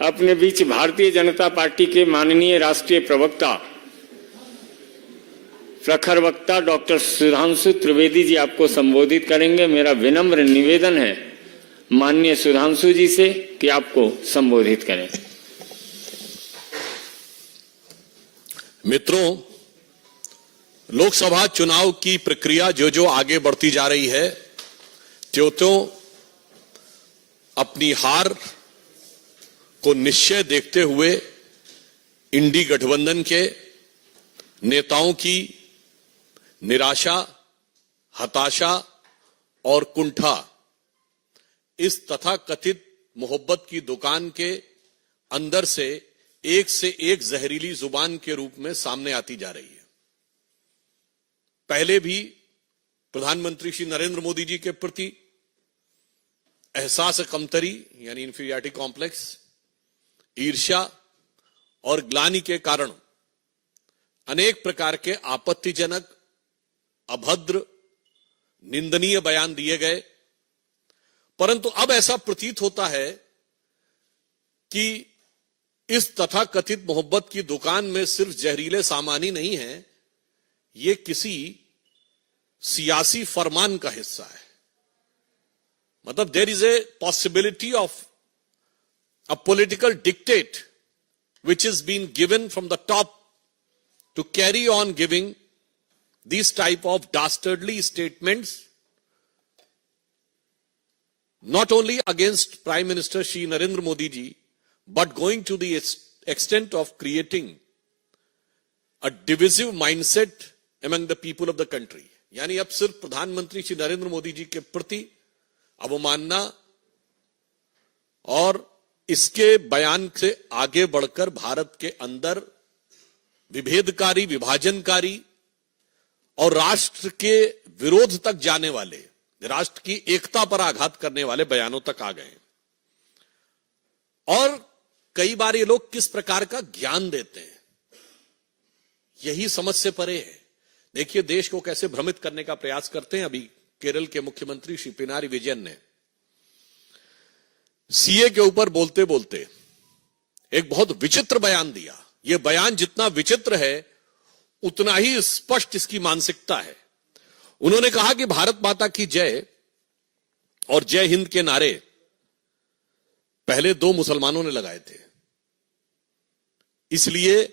अपने बीच भारतीय जनता पार्टी के माननीय राष्ट्रीय प्रवक्ता प्रखर वक्ता डॉक्टर सुधांशु त्रिवेदी जी आपको संबोधित करेंगे। मेरा विनम्र निवेदन है माननीय सुधांशु जी से कि आपको संबोधित करें। मित्रों, लोकसभा चुनाव की प्रक्रिया जो आगे बढ़ती जा रही है, त्यों अपनी हार को निश्चय देखते हुए इंडी गठबंधन के नेताओं की निराशा, हताशा और कुंठा इस तथाकथित मोहब्बत की दुकान के अंदर से एक जहरीली जुबान के रूप में सामने आती जा रही है। पहले भी प्रधानमंत्री श्री नरेंद्र मोदी जी के प्रति एहसास कमतरी यानी इंफीरियरिटी कॉम्प्लेक्स, ईर्ष्या और ग्लानि के कारण अनेक प्रकार के आपत्तिजनक, अभद्र, निंदनीय बयान दिए गए। परंतु अब ऐसा प्रतीत होता है कि इस तथाकथित मोहब्बत की दुकान में सिर्फ जहरीले सामान ही नहीं है, ये किसी सियासी फरमान का हिस्सा है। मतलब there is a possibility of a political dictate which is being given from the top to carry on giving these type of dastardly statements not only against Prime Minister Shri Narendra Modi ji, but going to the extent of creating a divisive mindset among the people of the country. यानी अब सिर्फ प्रधानमंत्री श्री नरेंद्र मोदी जी के प्रति अवमानना और इसके बयान से आगे बढ़कर भारत के अंदर विभेदकारी, विभाजनकारी और राष्ट्र के विरोध तक जाने वाले, राष्ट्र की एकता पर आघात करने वाले बयानों तक आ गए। और कई बार ये लोग किस प्रकार का ज्ञान देते हैं, यही समझ से परे है। देखिए देश को कैसे भ्रमित करने का प्रयास करते हैं। अभी केरल के मुख्यमंत्री श्री पिनारी विजयन ने सीए के ऊपर बोलते बोलते एक बहुत विचित्र बयान दिया। यह बयान जितना विचित्र है उतना ही स्पष्ट इसकी मानसिकता है। उन्होंने कहा कि भारत माता की जय और जय हिंद के नारे पहले 2 मुसलमानों ने लगाए थे, इसलिए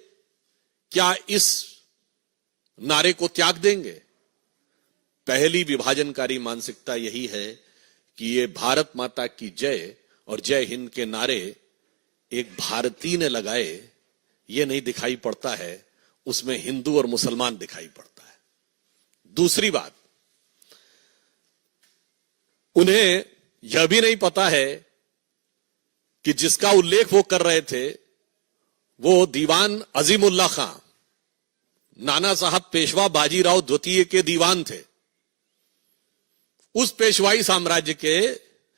क्या इस नारे को त्याग देंगे? पहली विभाजनकारी मानसिकता यही है कि ये भारत माता की जय और जय हिंद के नारे एक भारतीय ने लगाए, ये नहीं दिखाई पड़ता है, उसमें हिंदू और मुसलमान दिखाई पड़ता है। दूसरी बात, उन्हें यह भी नहीं पता है कि जिसका उल्लेख वो कर रहे थे वो दीवान अजीमुल्ला खां, नाना साहब पेशवा बाजीराव द्वितीय के दीवान थे, उस पेशवाई साम्राज्य के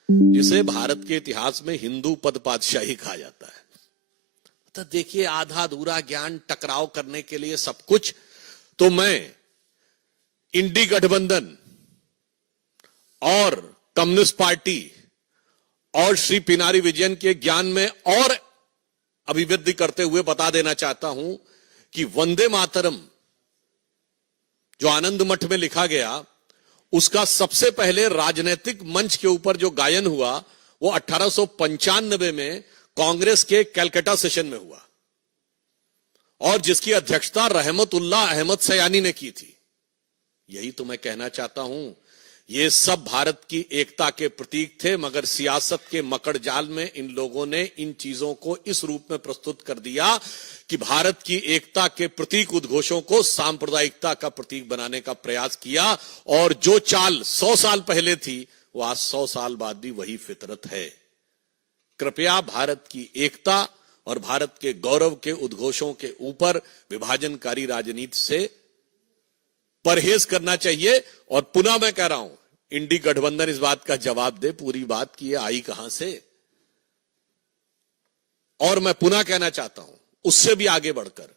जिसे भारत के इतिहास में हिंदू पद पातशाही कहा जाता है। तो देखिए आधा अधूरा ज्ञान, टकराव करने के लिए सब कुछ। तो मैं इंडी गठबंधन और कम्युनिस्ट पार्टी और श्री पिनारी विजयन के ज्ञान में और अभिवृद्धि करते हुए बता देना चाहता हूं कि वंदे मातरम जो आनंद मठ में लिखा गया, उसका सबसे पहले राजनीतिक मंच के ऊपर जो गायन हुआ वो 1895 में कांग्रेस के कलकत्ता सेशन में हुआ और जिसकी अध्यक्षता रहमतुल्लाह अहमद सयानी ने की थी। यही तो मैं कहना चाहता हूं, ये सब भारत की एकता के प्रतीक थे, मगर सियासत के मकड़ जाल में इन लोगों ने इन चीजों को इस रूप में प्रस्तुत कर दिया कि भारत की एकता के प्रतीक उद्घोषों को सांप्रदायिकता का प्रतीक बनाने का प्रयास किया। और जो चाल 100 साल पहले थी वो आज 100 साल बाद भी वही फितरत है। कृपया भारत की एकता और भारत के गौरव के उद्घोषों के ऊपर विभाजनकारी राजनीति से परहेज करना चाहिए। और पुनः मैं कह रहा हूं, इंडी गठबंधन इस बात का जवाब दे पूरी बात की आई कहां से। और मैं पुनः कहना चाहता हूं, उससे भी आगे बढ़कर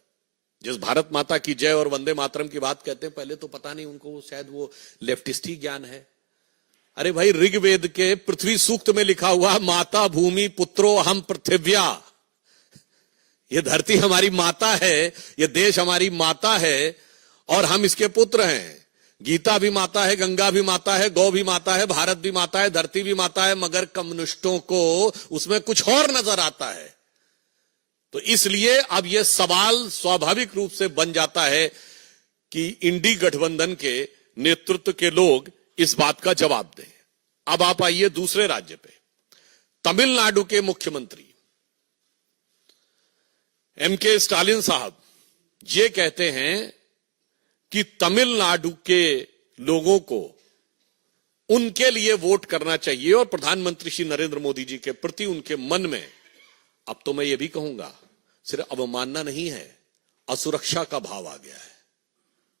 जिस भारत माता की जय और वंदे मातरम की बात कहते हैं, पहले तो पता नहीं उनको, शायद वो लेफ्टिस्ट ही ज्ञान है। अरे भाई, ऋग्वेद के पृथ्वी सूक्त में लिखा हुआ माता भूमि पुत्रो अहम पृथिव्या, ये धरती हमारी माता है, ये देश हमारी माता है और हम इसके पुत्र हैं। गीता भी माता है, गंगा भी माता है, गौ भी माता है, भारत भी माता है, धरती भी माता है, मगर कम्युनिस्टों को उसमें कुछ और नजर आता है। तो इसलिए अब यह सवाल स्वाभाविक रूप से बन जाता है कि इंडी गठबंधन के नेतृत्व के लोग इस बात का जवाब दें। अब आप आइए दूसरे राज्य पे। तमिलनाडु के मुख्यमंत्री एमके स्टालिन साहब ये कहते हैं कि तमिलनाडु के लोगों को उनके लिए वोट करना चाहिए और प्रधानमंत्री श्री नरेंद्र मोदी जी के प्रति उनके मन में, अब तो मैं ये भी कहूंगा, सिर्फ अवमानना नहीं है, असुरक्षा का भाव आ गया है।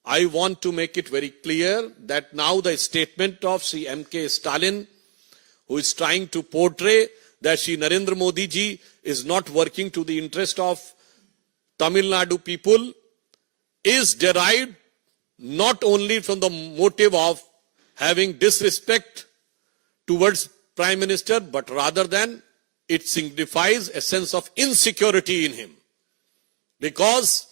I want to make it very clear that now the statement of Sri M.K. Stalin, who is trying to portray that Sri Narendra Modi ji is not working to the interest of Tamil Nadu people, is derived not only from the motive of having disrespect towards Prime Minister, but rather than it signifies a sense of insecurity in him. Because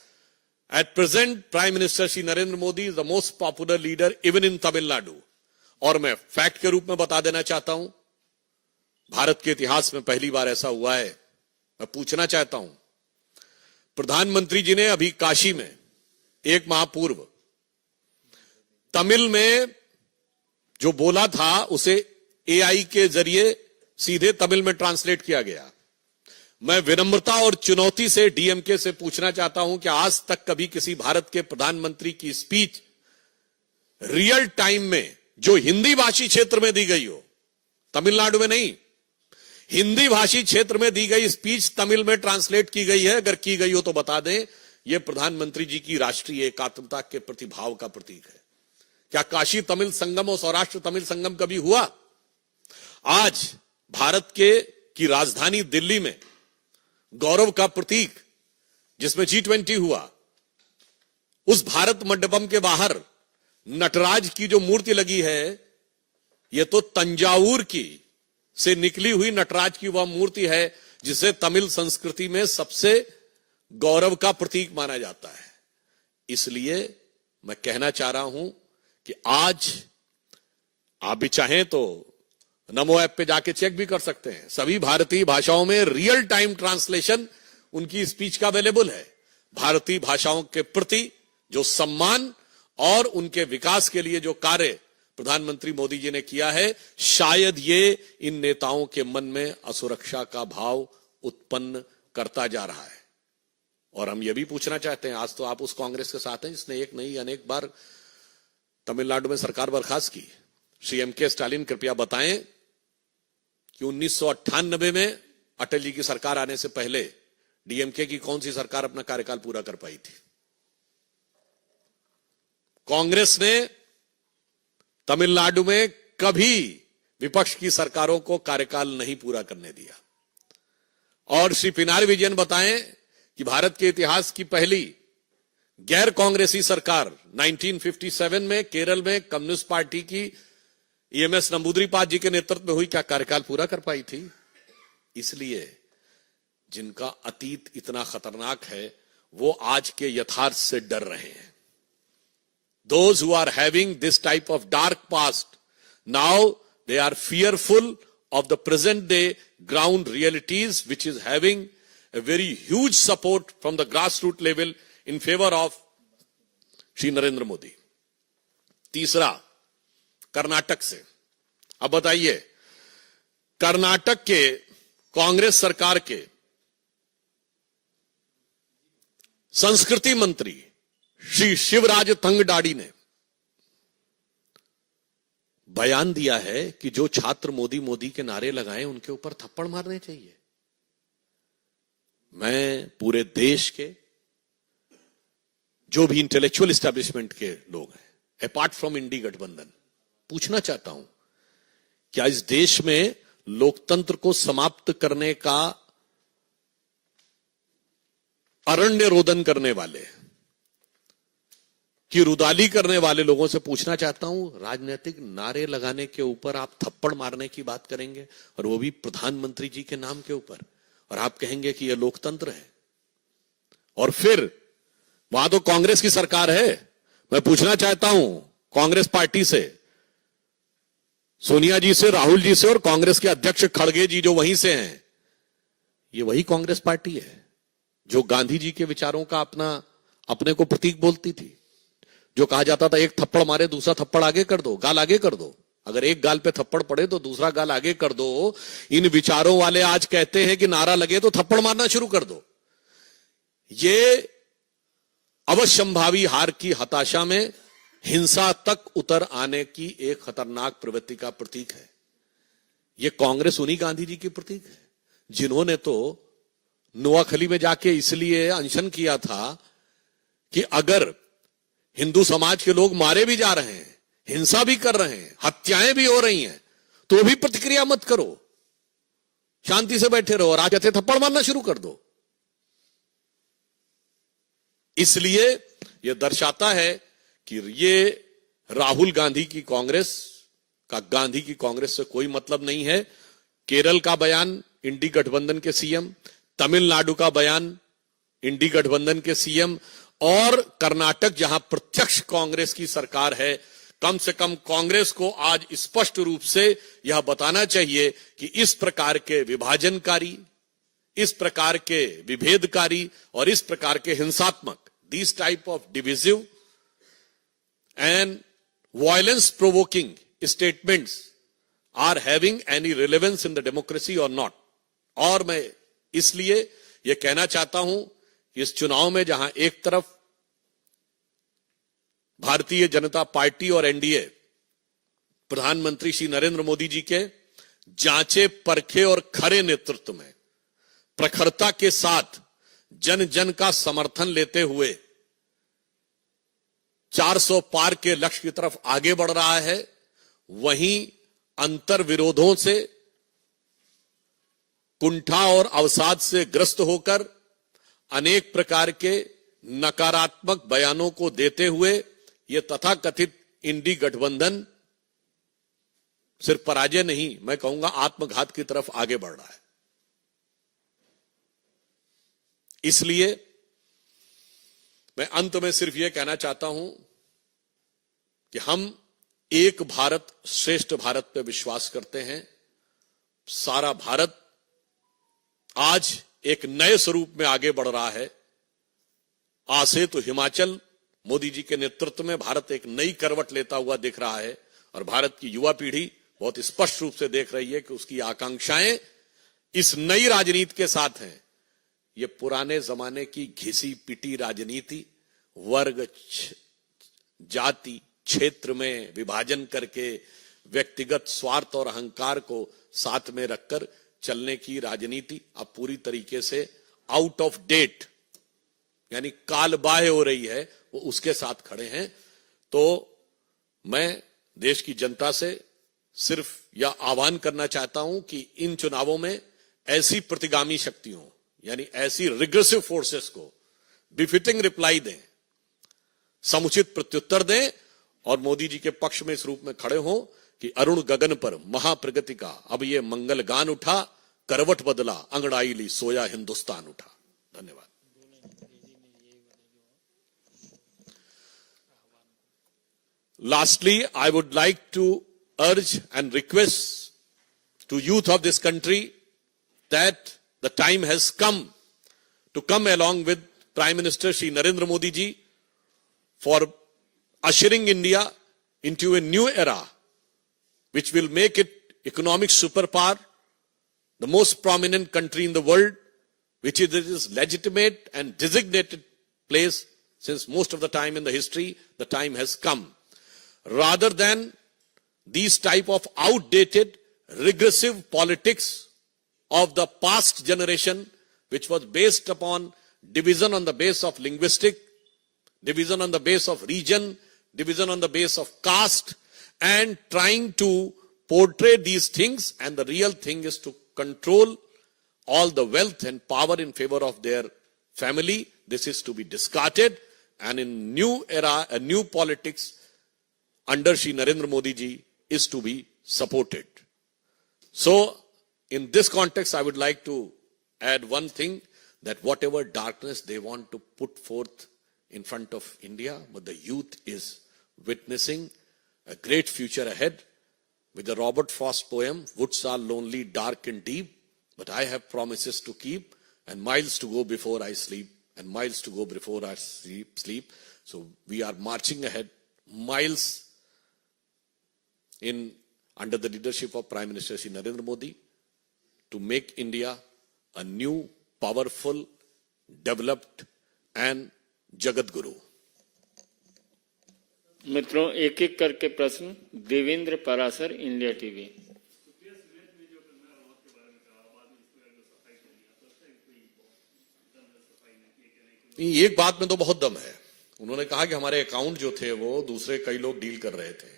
at present, Prime Minister Shri Narendra Modi is the most popular leader even in Tamil Nadu. और मैं fact के रूप में बता देना चाहता हूं, भारत के इतिहास में पहली बार ऐसा हुआ है। मैं पूछना चाहता हूं, प्रधानमंत्री जी ने अभी काशी में एक माह पूर्व तमिल में जो बोला था उसे एआई के जरिए सीधे तमिल में ट्रांसलेट किया गया। मैं विनम्रता और चुनौती से डीएमके से पूछना चाहता हूं कि आज तक कभी किसी भारत के प्रधानमंत्री की स्पीच रियल टाइम में जो हिंदी भाषी क्षेत्र में दी गई हो, तमिलनाडु में नहीं, हिंदी भाषी क्षेत्र में दी गई स्पीच तमिल में ट्रांसलेट की गई है? अगर की गई हो तो बता दें। यह प्रधानमंत्री जी की राष्ट्रीय एकात्मता के प्रतिभाव का प्रतीक है। क्या काशी तमिल संगम और सौराष्ट्र तमिल संगम कभी हुआ? आज भारत के की राजधानी दिल्ली में गौरव का प्रतीक जिसमें G20 हुआ, उस भारत मंडपम के बाहर नटराज की जो मूर्ति लगी है, यह तो तंजावुर की से निकली हुई नटराज की वह मूर्ति है जिसे तमिल संस्कृति में सबसे गौरव का प्रतीक माना जाता है। इसलिए मैं कहना चाह रहा हूं कि आज आप भी चाहें तो नमो ऐप पे जाके चेक भी कर सकते हैं। सभी भारतीय भाषाओं में रियल टाइम ट्रांसलेशन उनकी स्पीच का अवेलेबल है। भारतीय भाषाओं के प्रति जो सम्मान और उनके विकास के लिए जो कार्य प्रधानमंत्री मोदी जी ने किया है, शायद ये इन नेताओं के मन में असुरक्षा का भाव उत्पन्न करता जा रहा है। और हम ये भी पूछना चाहते हैं, आज तो आप उस कांग्रेस के साथ हैं जिसने एक नहीं अनेक बार तमिलनाडु में सरकार बर्खास्त की। श्री एमके स्टालिन कृपया बताएं कि 1998 में अटल जी की सरकार आने से पहले डीएमके की कौन सी सरकार अपना कार्यकाल पूरा कर पाई थी? कांग्रेस ने तमिलनाडु में कभी विपक्ष की सरकारों को कार्यकाल नहीं पूरा करने दिया। और श्री पिनारी विजयन बताएं कि भारत के इतिहास की पहली गैर कांग्रेसी सरकार 1957 में केरल में कम्युनिस्ट पार्टी की ईएमएस नंबूदरीपाद जी के नेतृत्व में हुई, क्या कार्यकाल पूरा कर पाई थी? इसलिए जिनका अतीत इतना खतरनाक है वो आज के यथार्थ से डर रहे हैं। Those who are having this type of dark past, now they are fearful of the present day ground realities, which is having a very huge support from the grassroots level in favor of Shri Narendra Modi. तीसरा, कर्नाटक से। अब बताइए, कर्नाटक के कांग्रेस सरकार के संस्कृति मंत्री श्री शिवराज तंगडाडी ने बयान दिया है कि जो छात्र मोदी मोदी के नारे लगाए उनके ऊपर थप्पड़ मारने चाहिए। मैं पूरे देश के जो भी इंटेलेक्चुअल एस्टेब्लिशमेंट के लोग हैं, अपार्ट फ्रॉम इंडी गठबंधन, पूछना चाहता हूं, क्या इस देश में लोकतंत्र को समाप्त करने का अरण्य रोदन करने वाले, की रुदाली करने वाले लोगों से पूछना चाहता हूं, राजनीतिक नारे लगाने के ऊपर आप थप्पड़ मारने की बात करेंगे और वो भी प्रधानमंत्री जी के नाम के ऊपर, और आप कहेंगे कि यह लोकतंत्र है? और फिर वहां तो कांग्रेस की सरकार है। मैं पूछना चाहता हूं कांग्रेस पार्टी से, सोनिया जी से, राहुल जी से और कांग्रेस के अध्यक्ष खड़गे जी जो वहीं से हैं, ये वही कांग्रेस पार्टी है जो गांधी जी के विचारों का अपने को प्रतीक बोलती थी। जो कहा जाता था एक थप्पड़ मारे दूसरा थप्पड़ आगे कर दो, गाल आगे कर दो, अगर एक गाल पे थप्पड़ पड़े तो दूसरा गाल आगे कर दो। इन विचारों वाले आज कहते हैं कि नारा लगे तो थप्पड़ मारना शुरू कर दो। ये अवश्यंभावी हार की हताशा में हिंसा तक उतर आने की एक खतरनाक प्रवृत्ति का प्रतीक है। यह कांग्रेस उन्हीं गांधी जी की प्रतीक है जिन्होंने तो नोआखली में जाके इसलिए अनशन किया था कि अगर हिंदू समाज के लोग मारे भी जा रहे हैं, हिंसा भी कर रहे हैं, हत्याएं भी हो रही हैं, तो भी प्रतिक्रिया मत करो, शांति से बैठे रहो और आज कहते थप्पड़ मारना शुरू कर दो। इसलिए यह दर्शाता है कि ये राहुल गांधी की कांग्रेस का गांधी की कांग्रेस से कोई मतलब नहीं है। केरल का बयान इंडी गठबंधन के सीएम, तमिलनाडु का बयान इंडी गठबंधन के सीएम और कर्नाटक जहां प्रत्यक्ष कांग्रेस की सरकार है, कम से कम कांग्रेस को आज स्पष्ट रूप से यह बताना चाहिए कि इस प्रकार के विभाजनकारी, इस प्रकार के विभेदकारी और इस प्रकार के हिंसात्मक, these type of divisive and violence provoking statements are having any relevance in the democracy or not। और मैं इसलिए यह कहना चाहता हूं कि इस चुनाव में जहां एक तरफ भारतीय जनता पार्टी और एनडीए प्रधानमंत्री श्री नरेंद्र मोदी जी के जांचे परखे और खरे नेतृत्व में प्रखरता के साथ जन जन का समर्थन लेते हुए 400 पार के लक्ष्य की तरफ आगे बढ़ रहा है, वहीं अंतर विरोधों से, कुंठा और अवसाद से ग्रस्त होकर अनेक प्रकार के नकारात्मक बयानों को देते हुए यह तथाकथित इंडी गठबंधन सिर्फ पराजय नहीं, मैं कहूंगा आत्मघात की तरफ आगे बढ़ रहा है। इसलिए मैं अंत में सिर्फ यह कहना चाहता हूं कि हम एक भारत श्रेष्ठ भारत पर विश्वास करते हैं। सारा भारत आज एक नए स्वरूप में आगे बढ़ रहा है। आज से तो हिमाचल मोदी जी के नेतृत्व में भारत एक नई करवट लेता हुआ दिख रहा है और भारत की युवा पीढ़ी बहुत स्पष्ट रूप से देख रही है कि उसकी आकांक्षाएं इस नई राजनीति के साथ हैं। ये पुराने जमाने की घिसी पिटी राजनीति, वर्ग, जाति, क्षेत्र में विभाजन करके व्यक्तिगत स्वार्थ और अहंकार को साथ में रखकर चलने की राजनीति अब पूरी तरीके से आउट ऑफ डेट यानी कालबाह्य हो रही है, वो उसके साथ खड़े हैं। तो मैं देश की जनता से सिर्फ यह आह्वान करना चाहता हूं कि इन चुनावों में ऐसी प्रतिगामी शक्तियों यानी ऐसी रिग्रेसिव फोर्सेस को बिफिटिंग रिप्लाई दें, समुचित प्रत्युत्तर दें और मोदी जी के पक्ष में इस रूप में खड़े हों कि अरुण गगन पर महाप्रगति का अब ये मंगल गान उठा, करवट बदला अंगड़ाई ली सोया हिंदुस्तान उठा। धन्यवाद। Lastly, I would like to urge and request to youth of this country that the time has come to come along with Prime Minister Shri Narendra Modi ji for ushering India into a new era which will make it economic superpower, the most prominent country in the world, which is its legitimate and designated place since most of the time in the history. The time has come. Rather than these type of outdated, regressive politics of the past generation, which was based upon division on the base of linguistic, division on the base of region, division on the base of caste, and trying to portray these things, and the real thing is to control all the wealth and power in favor of their family. This is to be discarded, and in new era, a new politics under Shri Narendra Modi ji is to be supported. So, in this context, I would like to add one thing, that whatever darkness they want to put forth in front of India, but the youth is witnessing a great future ahead. With the Robert Frost poem, woods are lonely, dark and deep, but I have promises to keep, and miles to go before I sleep, and miles to go before I sleep. So we are marching ahead, miles under the leadership of Prime Minister Shri Narendra Modi, to make India a new, powerful, developed and Jagat Guru. मित्रों, एक एक करके प्रश्न। Devendra Parashar, India TV. एक बात में तो बहुत दम है। उन्होंने कहा कि हमारे अकाउंट जो थे वो दूसरे कई लोग डील कर रहे थे।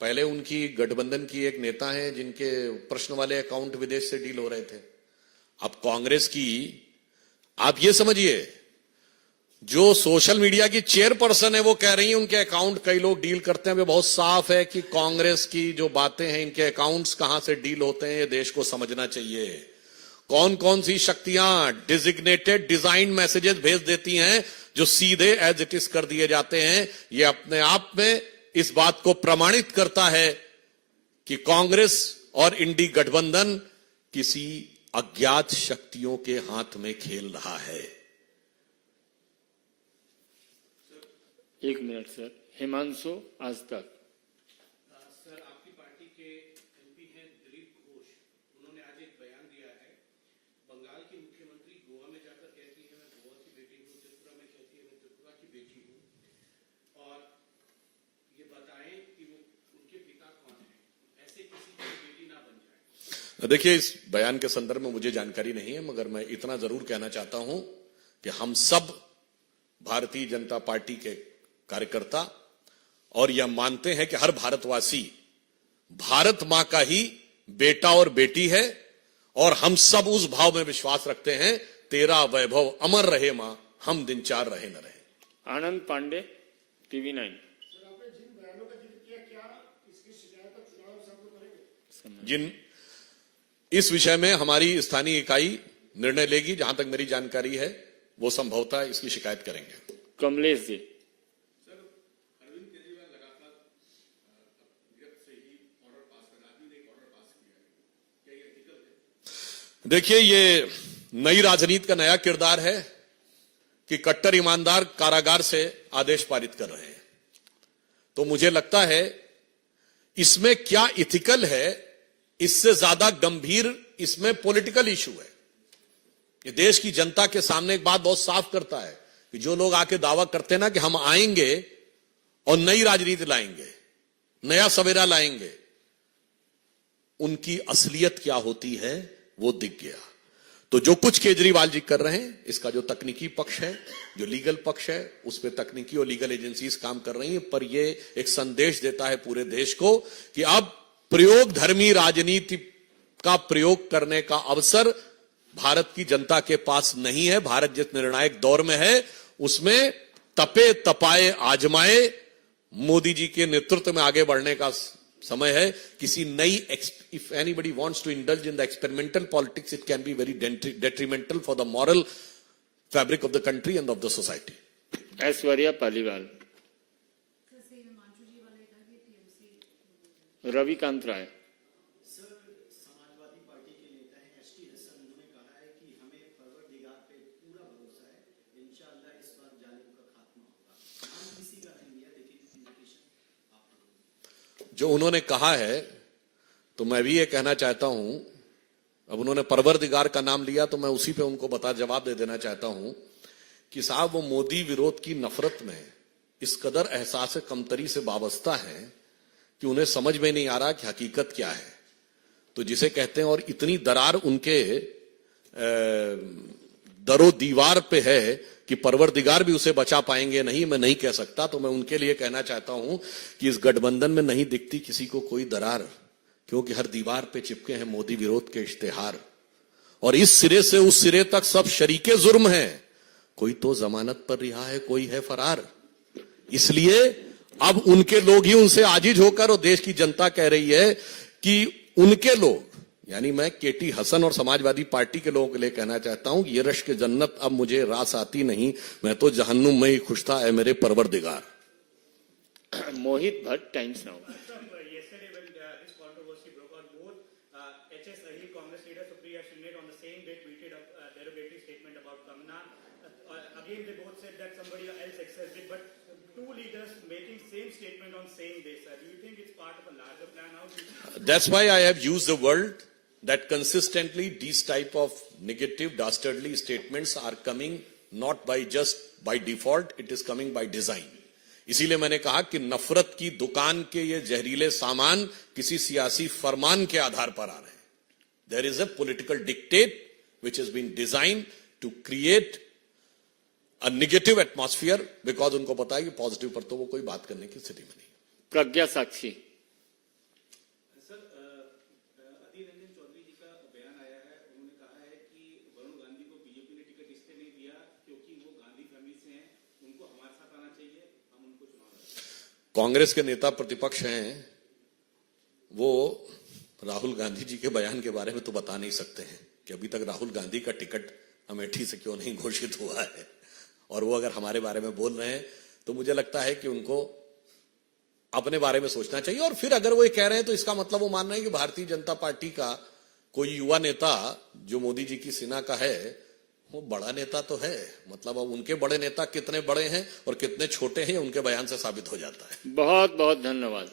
पहले उनकी गठबंधन की एक नेता है जिनके प्रश्न वाले अकाउंट विदेश से डील हो रहे थे। अब कांग्रेस की, आप ये समझिए, जो सोशल मीडिया की चेयरपर्सन है वो कह रही है उनके अकाउंट कई लोग डील करते हैं। वे बहुत साफ है कि कांग्रेस की जो बातें हैं, इनके अकाउंट्स कहां से डील होते हैं, ये देश को समझना चाहिए। कौन कौन सी शक्तियां डिजिग्नेटेड डिजाइन मैसेजेस भेज देती हैं जो सीधे एज इट इज कर दिए जाते हैं, ये अपने आप में इस बात को प्रमाणित करता है कि कांग्रेस और इंडी गठबंधन किसी अज्ञात शक्तियों के हाथ में खेल रहा है। एक मिनट सर। हिमांशु, आज तक। सर, आपकी पार्टी के एमपी हैं दिलीप घोष, उन्होंने आज एक बयान दिया है। बंगाल की मुख्यमंत्री गोवा में जाकर कहती है मैं गोवा की बेटी हूँ, त्रिपुरा में कहती है मैं त्रिपुरा की बेटी हूँ, और ये बताएं कि वो उनके पिता कौन है, ऐसे किसी की बेटी ना बन जाए। देखिए, इस बयान के संदर्भ में मुझे जानकारी नहीं है, मगर मैं इतना जरूर कहना चाहता हूं कि हम सब भारतीय जनता पार्टी के कार्यकर्ता और यह मानते हैं कि हर भारतवासी भारत मां का ही बेटा और बेटी है, और हम सब उस भाव में विश्वास रखते हैं, तेरा वैभव अमर रहे मां, हम दिन चार रहे न रहे। आनंद पांडे, टीवी 9। इस विषय में हमारी स्थानीय इकाई निर्णय लेगी। जहां तक मेरी जानकारी है वो संभवतः इसकी शिकायत करेंगे। कमलेश जी। देखिए, ये नई राजनीति का नया किरदार है कि कट्टर ईमानदार कारागार से आदेश पारित कर रहे हैं। तो मुझे लगता है इसमें क्या इथिकल है, इससे ज्यादा गंभीर इसमें पॉलिटिकल इशू है। ये देश की जनता के सामने एक बात बहुत साफ करता है कि जो लोग आके दावा करते हैं ना कि हम आएंगे और नई राजनीति लाएंगे, नया सवेरा लाएंगे, उनकी असलियत क्या होती है वो दिख गया। तो जो कुछ केजरीवाल जी कर रहे हैं, इसका जो तकनीकी पक्ष है, जो लीगल पक्ष है, उस पे तकनीकी और लीगल एजेंसीज काम कर रही हैं, पर ये एक संदेश देता है पूरे देश को कि अब प्रयोग धर्मी राजनीति का प्रयोग करने का अवसर भारत की जनता के पास नहीं है। भारत जिस निर्णायक दौर में है उसमें तपे तपाए आजमाए मोदी जी के नेतृत्व में आगे बढ़ने का समय है। किसी नई, if anybody wants to indulge in the experimental politics, it can be very detrimental for the moral fabric of the country and of the society. Aishwarya Paliwal. Ravikant Rai. Sir, Samajwadi Party के नेता हैं एसटी हसन, उन्होंने कहा है कि हमें परवरदिगार पे पूरा भरोसा है, इंशाअल्लाह इस बार जालिम का खात्मा होगा। नाम किसी का नहीं लिया, लेकिन इंडिकेशन आप जो उन्होंने कहा है, तो मैं भी ये कहना चाहता हूं, अब उन्होंने परवरदिगार का नाम लिया तो मैं उसी पे उनको जवाब दे देना चाहता हूं कि साहब वो मोदी विरोध की नफरत में इस कदर एहसास कमतरी से वाबस्ता है कि उन्हें समझ में नहीं आ रहा कि हकीकत क्या है। तो जिसे कहते हैं, और इतनी दरार उनके दरो दीवार पे है कि परवरदिगार भी उसे बचा पाएंगे नहीं, मैं नहीं कह सकता। तो मैं उनके लिए कहना चाहता हूं कि इस गठबंधन में नहीं दिखती किसी को कोई दरार, क्योंकि हर दीवार पे चिपके हैं मोदी विरोध के इश्तेहार, और इस सिरे से उस सिरे तक सब शरीके जुर्म हैं। कोई तो जमानत पर रिहा है, कोई है फरार। इसलिए अब उनके लोग ही उनसे आजिज होकर, और देश की जनता कह रही है कि उनके लोग यानी मैं केटी हसन और समाजवादी पार्टी के लोगों के लिए कहना चाहता हूं कि ये रश्क जन्नत अब मुझे रास आती नहीं, मैं तो जहन्नुम में ही खुश था, ऐ मेरे परवरदिगार। Mohit Bhatt, Times Now. Yesterday, when this controversy broke out, both HS Ahir, Congress leader Supriya Shinde, on the same day tweeted a derogatory statement about Kamna. Again, they both said that somebody else accessed it, but two leaders making same statement on same day, sir. Do you think it's part of a larger plan? How do you think? That's why I have used the word that consistently these type of negative, dastardly statements are coming not by just by default, it is coming by design. इसीलिए मैंने कहा कि नफरत की दुकान के ये जहरीले सामान किसी सियासी फरमान के आधार पर आ रहे हैं. There is a political dictate which has been designed to create a negative atmosphere because उनको पता है कि पॉजिटिव पर तो वो कोई बात करने की स्थिति में नहीं. प्रज्ञा साक्षी। सर, अधीर रंजन चौधरी जी का बयान आया है, उन्होंने कहा है कि वरुण गांधी को बीजेपी ने टिकट इसलिए नहीं दिया क्योंकि वो गांधी फैमिली से हैं, उनको हमारे साथ आना चाहिए, हम उनको चुनाव लड़ेंगे। कांग्रेस के नेता प्रतिपक्ष हैं, वो राहुल गांधी जी के बयान के बारे में तो बता नहीं सकते हैं कि अभी तक राहुल गांधी का टिकट अमेठी से क्यों नहीं घोषित हुआ है, और वो अगर हमारे बारे में बोल रहे हैं तो मुझे लगता है कि उनको अपने बारे में सोचना चाहिए. और फिर अगर वो ये कह रहे हैं तो इसका मतलब वो मान रहे हैं कि भारतीय जनता पार्टी का कोई युवा नेता जो मोदी जी की सेना का है वो बड़ा नेता तो है. मतलब अब उनके बड़े नेता कितने बड़े हैं और कितने छोटे हैं उनके बयान से साबित हो जाता है. बहुत बहुत धन्यवाद।